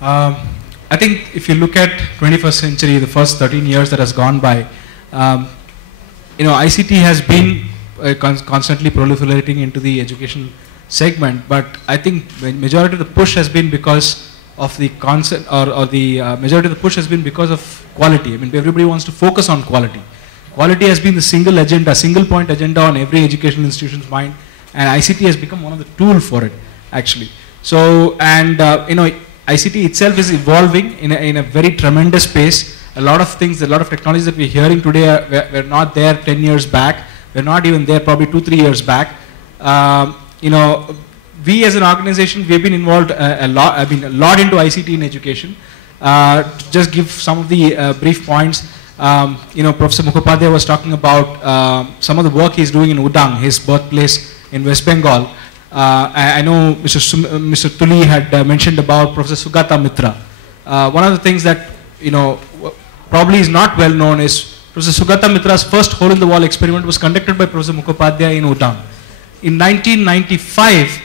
Um, I think if you look at 21st century, the first 13 years that has gone by, ICT has been constantly proliferating into the education segment, but I think majority of the push has been because of the concept, or the majority of the push has been because of quality. I mean, everybody wants to focus on quality. Quality has been the single agenda, single point agenda on every educational institution's mind, and ICT has become one of the tools for it, actually. So, and ICT itself is evolving in a very tremendous pace. A lot of things, a lot of technologies that we're hearing today were not there 10 years back. We're not even there probably 2-3 years back. We as an organization, we've been involved a lot into ICT in education. To just give some of the brief points, Professor Mukhopadhyay was talking about some of the work he's doing in Udang, his birthplace in West Bengal. I know Mr. Tuli had mentioned about Professor Sugata Mitra. One of the things that probably is not well known is Professor Sugata Mitra's first hole-in-the-wall experiment was conducted by Professor Mukhopadhyay in Udang. In 1995,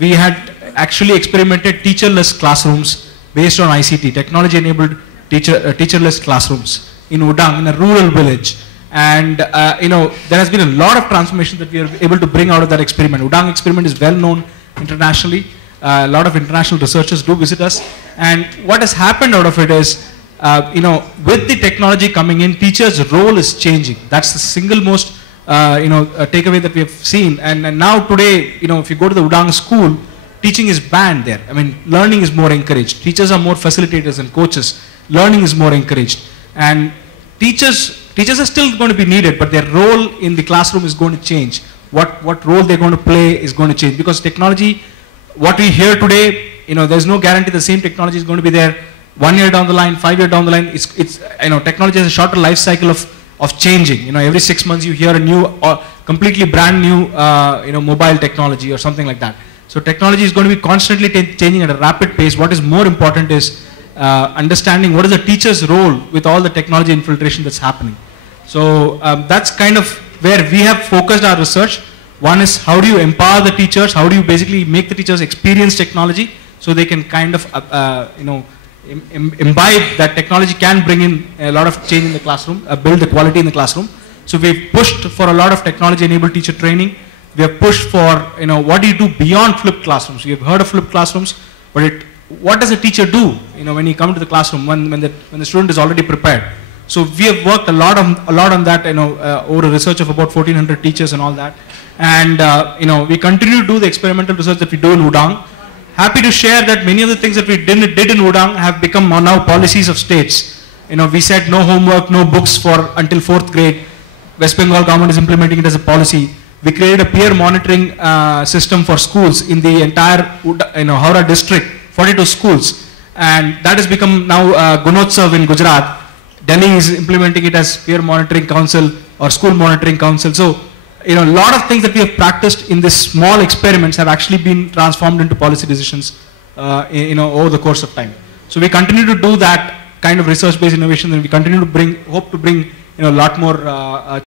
we had actually experimented teacherless classrooms based on ICT, technology-enabled teacherless classrooms in Udang, in a rural village. And there has been a lot of transformation that we are able to bring out of that experiment. Udang experiment is well known internationally. A lot of international researchers do visit us. And what has happened out of it is, with the technology coming in, teachers' role is changing. That's the single most takeaway that we have seen. And now today, if you go to the Udang school, teaching is banned there. I mean, learning is more encouraged. Teachers are more facilitators and coaches. Learning is more encouraged. And teachers are still going to be needed, but their role in the classroom is going to change. What role they're going to play is going to change, because technology, what we hear today, there's no guarantee the same technology is going to be there 1 year down the line, 5 years down the line. Technology has a shorter life cycle of changing. Every 6 months you hear a new or completely brand new mobile technology or something like that. So technology is going to be constantly changing at a rapid pace. What is more important is understanding what is the teacher's role with all the technology infiltration that's happening. So that's kind of where we have focused our research. One is, how do you empower the teachers? How do you basically make the teachers experience technology so they can kind of imbibe that technology can bring in a lot of change in the classroom, build the quality in the classroom. So we've pushed for a lot of technology-enabled teacher training. We have pushed for, what do you do beyond flipped classrooms? You have heard of flipped classrooms, but what does a teacher do, when you come to the classroom, when the student is already prepared? So we have worked a lot on that, over a research of about 1,400 teachers and all that. And, we continue to do the experimental research that we do in Udang. Happy to share that many of the things that we did in Udang have become now policies of states. We said no homework, no books until 4th grade. West Bengal government is implementing it as a policy. We created a peer monitoring system for schools in the entire Howrah district, 42 schools. And that has become now Gunotsav in Gujarat. Delhi is implementing it as peer monitoring council or school monitoring council. So, a lot of things that we have practiced in these small experiments have actually been transformed into policy decisions, over the course of time. So we continue to do that kind of research-based innovation, and we continue to hope to bring, a lot more